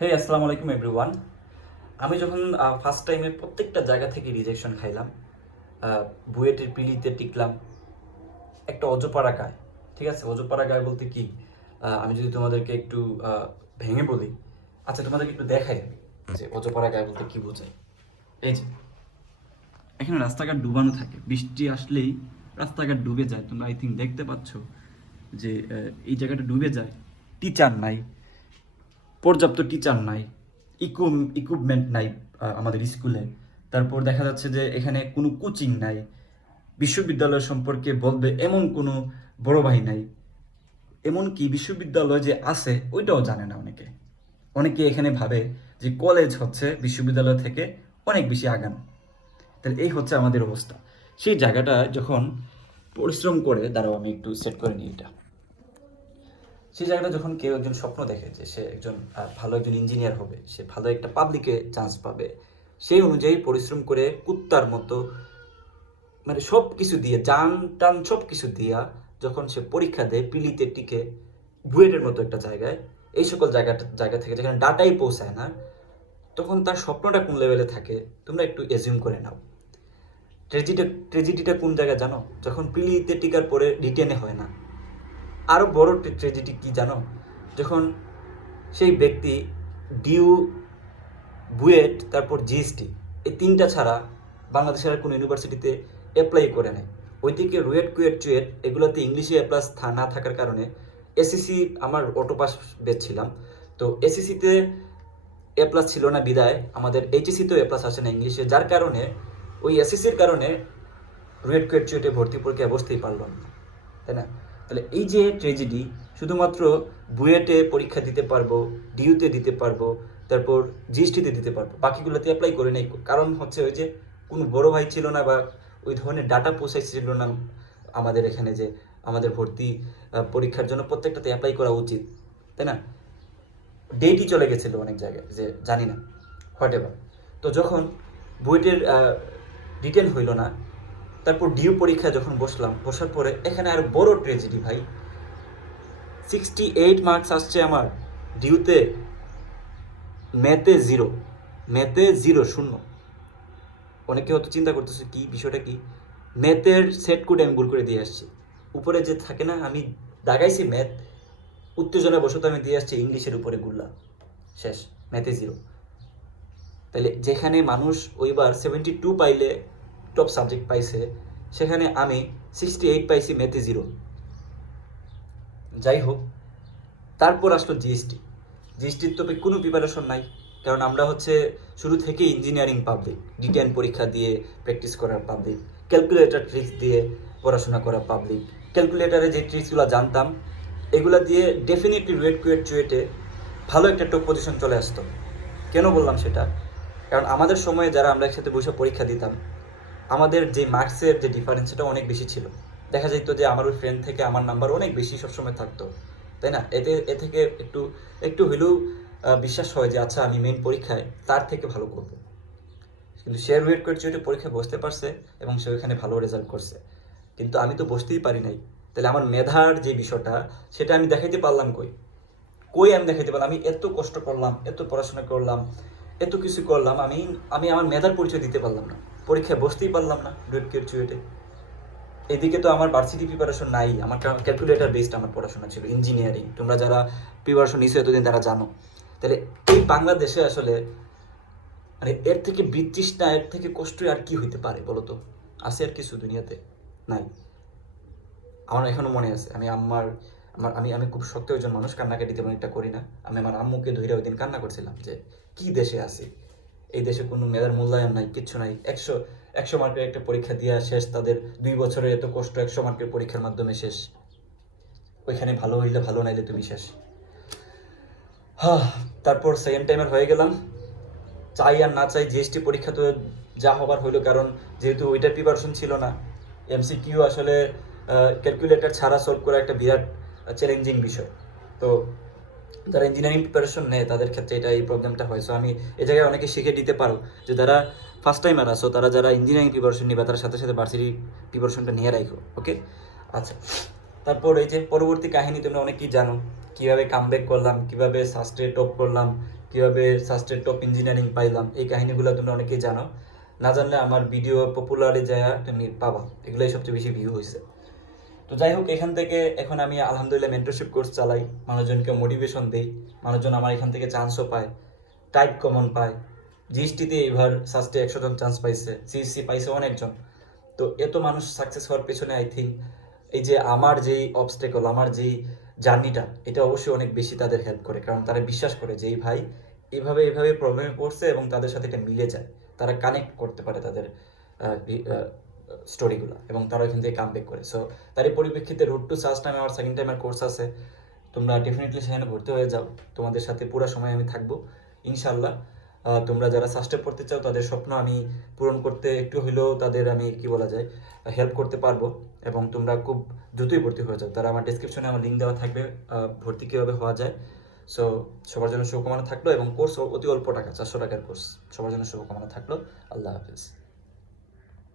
হে আসসালামু আলাইকুম এভরিওয়ান আমি যখন ফার্স্ট টাইমে প্রত্যেকটা জায়গা থেকে রিজেকশন খাইলাম বুয়েটের পিলিতে টিকলাম, একটা অজপাড়া গায় ঠিক আছে? অজপাড়া গায় বলতে কি? আমি যদি তোমাদেরকে একটু ভেঙে বলি আচ্ছা তোমাদেরকে একটু দেখাই যে অজপাড়া গায় বলতে কি বোঝায়। এই যে, এখানে রাস্তাঘাট ডুবানো থাকে। বৃষ্টি আসলেই রাস্তাঘাট ডুবে যায়। তোমরা আই থিঙ্ক দেখতে পাচ্ছ যে এই জায়গাটা ডুবে যায়। টিচার নাই। পর্যাপ্ত টিচার নাই ইকুম ইকুইপমেন্ট নাই আমাদের স্কুলে তারপর দেখা যাচ্ছে যে এখানে কোনো কোচিং নাই, বিশ্ববিদ্যালয় সম্পর্কে বলবে এমন কোনো বড় ভাই নাই। এমনকি বিশ্ববিদ্যালয় যে আছে, ওইটাও জানে না অনেকে। অনেকে এখানে ভাবে যে কলেজ হচ্ছে বিশ্ববিদ্যালয় থেকে অনেক বেশি আগানো তাহলে এই হচ্ছে আমাদের অবস্থা। সেই জায়গাটা যখন পরিশ্রম করে, দাঁড়াও আমি একটু সেট করে নিই এটা। সেই জায়গাটা যখন কেউ একজন স্বপ্ন দেখে যে সে একজন ভালো একজন ইঞ্জিনিয়ার হবে, সে ভালো একটা পাবলিকে চান্স পাবে, সেই অনুযায়ী পরিশ্রম করে কুত্তার মতো মানে সব কিছু দিয়ে, জান টান সব কিছু দিয়া যখন সে পরীক্ষা দেয় পিলিতে টিকে বুয়েটের মতো একটা জায়গায়, এই সকল জায়গাটা জায়গা থেকে যেখানে ডাটাই পৌঁছায় না, তখন তার স্বপ্নটা কোন লেভেলে থাকে তোমরা একটু এজিউম করে নাও। ট্রেজিটা ট্রেজিডিটা কোন জায়গায় জানো? যখন পিলিতে টিকার পরে রিটেনে হয় না। আরও বড় ট্রেজেডি কি জানো? যখন সেই ব্যক্তি ডিউ বুয়েট, তারপর জিএসটি, এই তিনটা ছাড়া বাংলাদেশের কোনো ইউনিভার্সিটিতে অ্যাপ্লাই করে নেয় ওইদিকে রুয়েট, কুয়েট, চুয়েট, এগুলোতে ইংলিশে এ প্লাস না থাকার কারণে এসএসসি আমার অটো পাস বেচ ছিলাম। তো এসএসসিতে এ প্লাস ছিল না বিদায়, আমাদের এইচএসসিতেও এ প্লাস আসে না ইংলিশে যার কারণে, ওই এসএসসির কারণে রুয়েট, কুয়েট, চুয়েটে ভর্তি পরীক্ষায় বসতেই পারলাম না। তাই না? তাহলে এই যে ট্রেজেডি শুধুমাত্র বুয়েটে পরীক্ষা দিতে পারব, ডিউতে দিতে পারব, তারপর জিএসটিতে দিতে পারব, বাকিগুলোতে অ্যাপ্লাই করে নেই। কারণ হচ্ছে ওই যে কোনো বড় ভাই ছিল না বা ওই ধরনের ডাটা ছিল না আমাদের এখানে যে আমাদের ভর্তি পরীক্ষার জন্য প্রত্যেকটাতে অ্যাপ্লাই করা উচিত, তাই না? ডেটই চলে গেছিল অনেক জায়গায়, যে জানি না হোয়াট তো যখন বুয়েটের রিটেন হইল না তারপর ডিউ পরীক্ষা যখন বসলাম, বসার পরে এখানে আর বড় ট্রেজেডি ভাই। সিক্সটি এইট মার্কস আসছে আমার ডিউতে ম্যাথে জিরো ম্যাথে জিরো শূন্য। অনেকে হয়তো চিন্তা করতেছে, কি বিষয়টা কি? ম্যাথের সেট কোড আমি ভুল করে দিয়ে আসছি। উপরে যে থাকে না, আমি দাগাইছি ম্যাথ উত্তেজনা বসত আমি দিয়ে আসছি ইংলিশের উপরে গুল্লা। শেষ ম্যাথে জিরো তাহলে যেখানে মানুষ ওইবার সেভেন্টি টু পাইলে টপ সাবজেক্ট পাইছে, সেখানে আমি সিক্সটি এইট পাইছি ম্যাথে জিরো যাই হোক, তারপর আসলো জিএসটি জিএসটির তো কোনো প্রিপারেশন নাই, কারণ আমরা হচ্ছে শুরু থেকে ইঞ্জিনিয়ারিং পাবলিক ডিটেন পরীক্ষা দিয়ে প্র্যাকটিস করার পাবলিক ক্যালকুলেটর ট্রিক্স দিয়ে পড়াশোনা করা পাবলিক ক্যালকুলেটারে যে ট্রিক্সগুলো জানতাম, এগুলা দিয়ে ডেফিনেটলি রুয়েট কুয়েট চুয়েটে ভালো একটা টপ পজিশন চলে আসতো। কেন বললাম সেটা? কারণ আমাদের সময়ে যারা আমরা একসাথে বসে পরীক্ষা দিতাম আমাদের যে মার্কসের যে ডিফারেন্স সেটা অনেক বেশি ছিল। দেখা যেত যে আমার ওই ফ্রেন্ড থেকে আমার নাম্বার অনেক বেশি সবসময় থাকতো, তাই না? এতে, এ থেকে একটু একটু হইলেও বিশ্বাস হয় যে আচ্ছা আমি মেন পরীক্ষায় তার থেকে ভালো করব। কিন্তু সে ওয়েট করছে, ওইটা পরীক্ষায় বসতে পারছে এবং সে ওইখানে ভালো রেজাল্ট করছে। কিন্তু আমি তো বসতেই পারি নাই। তাহলে আমার মেধার যে বিষয়টা, সেটা আমি দেখাইতে পারলাম কই? কই আমি দেখাইতে পারলাম? আমি এত কষ্ট করলাম, এত পড়াশোনা করলাম, এত কিছু করলাম, আমি আমি আমার মেধার পরিচয় দিতে পারলাম না। পরীক্ষায় বসতেই পারলাম না ডুয়েট কেয়ার এদিকে তো আমার ভার্সিটি প্রিপারেশন নাই, আমার ক্যালকুলেটর বেসড আমার পড়াশোনা ছিল ইঞ্জিনিয়ারিং তোমরা যারা প্রিপারেশন নিছো এতদিন তারা জানো। তাহলে এই বাংলাদেশে আসলে মানে এর থেকে বিতৃষ্ণা, এর থেকে কষ্ট আর কি হইতে পারে বলো তো? আছে আর কিছু দুনিয়াতে? নাই। আমার এখনও মনে আছে, আমি আম্মার, আমার, আমি আমি খুব শক্ত একজন মানুষ কান্নাকাটি তেমন একটা করি না। আমি আমার আম্মুকে ধরে ওই দিন কান্না করছিলাম যে, কি দেশে আছি? এই দেশে কোনো মেধার মূল্যায়ন নাই, কিচ্ছু নাই। একশো একশো মার্কের একটা পরীক্ষা দেওয়া শেষ, তাদের দুই বছরের এত কষ্ট একশো মার্কের পরীক্ষার মাধ্যমে শেষ। ওইখানে ভালো হইলে ভালো, নাইলে তুমি শেষ। হ্যাঁ তারপর সেকেন্ড টাইমের হয়ে গেলাম। চাই আর না চাই জিএসটি পরীক্ষা তো যা হবার হইল, কারণ যেহেতু ওইটার প্রিপারেশন ছিল না এমসিকিউ আসলে ক্যালকুলেটর ছাড়া সলভ করা একটা বিরাট চ্যালেঞ্জিং বিষয়। তো যারা ইঞ্জিনিয়ারিং প্রিপারেশন নেয়, তাদের ক্ষেত্রে এটা এই প্রবলেমটা হয়। সো আমি এই জায়গায় অনেকে শিখে দিতে পারো যে যারা ফার্স্ট টাইমার আসো তারা যারা ইঞ্জিনিয়ারিং প্রিপারেশন নিবে, তার সাথে সাথে ভার্সিটি প্রিপারেশনটা নিয়ে রাখো ওকে আচ্ছা তারপর এই যে পরবর্তী কাহিনী তোমরা অনেকেই জানো, কীভাবে কামব্যাক করলাম, কীভাবে সাস্টে টপ করলাম, কীভাবে সাস্টের টপ ইঞ্জিনিয়ারিং পাইলাম, এই কাহিনীগুলো তোমরা অনেকেই জানো। না জানলে আমার ভিডিও পপুলারে যায় তুমি পাবা, এগুলোই সবচেয়ে বেশি ভিউ হয়েছে তো যাই হোক, এখান থেকে এখন আমি আলহামদুলিল্লাহ মেন্টরশিপ কোর্স চালাই। মানুষজনকে মোটিভেশন দিই। মানুষজন আমার এখান থেকে চান্সও পায় টাইপ কমন পায়। জিএসটিতে এবার সাস্টে একশো জন চান্স পাইছে সিএসসি পাইছে অনেকজন। তো এত মানুষ সাকসেস হওয়ার পেছনে আই থিঙ্ক এই যে আমার যেই অবস্টেকল আমার যেই জার্নিটা এটা অবশ্যই অনেক বেশি তাদের হেল্প করে। কারণ তারা বিশ্বাস করে যে, এই ভাই এইভাবে এইভাবে প্রবলেমে পড়ছে এবং তাদের সাথে এটা মিলে যায়। তারা কানেক্ট করতে পারে তাদের স্টোরিগুলো এবং তারা এখান থেকে কাম করে। সো তারই পরিপ্রেক্ষিতে রুট টু সার্চ নামে আমার সেকেন্ড টাইমের কোর্স আছে। তোমরা ডেফিনেটলি সেখানে ভর্তি হয়ে যাও। তোমাদের সাথে পুরো সময় আমি থাকব ইনশাল্লাহ তোমরা যারা সাস্টে পড়তে চাও, তাদের স্বপ্ন আমি পূরণ করতে একটু হলেও তাদের আমি কি বলা যায় হেল্প করতে পারব। এবং তোমরা খুব দ্রুতই ভর্তি হয়ে যাও। তারা আমার ডিসক্রিপশনে আমার লিঙ্ক দেওয়া থাকবে ভর্তি কীভাবে হওয়া যায়। সো সবার জন্য শুভকামনা থাকল, এবং কোর্স অতি অল্প টাকা, চারশো টাকার কোর্স সবার জন্য শুভকামনা থাকল। আল্লাহ হাফিজ।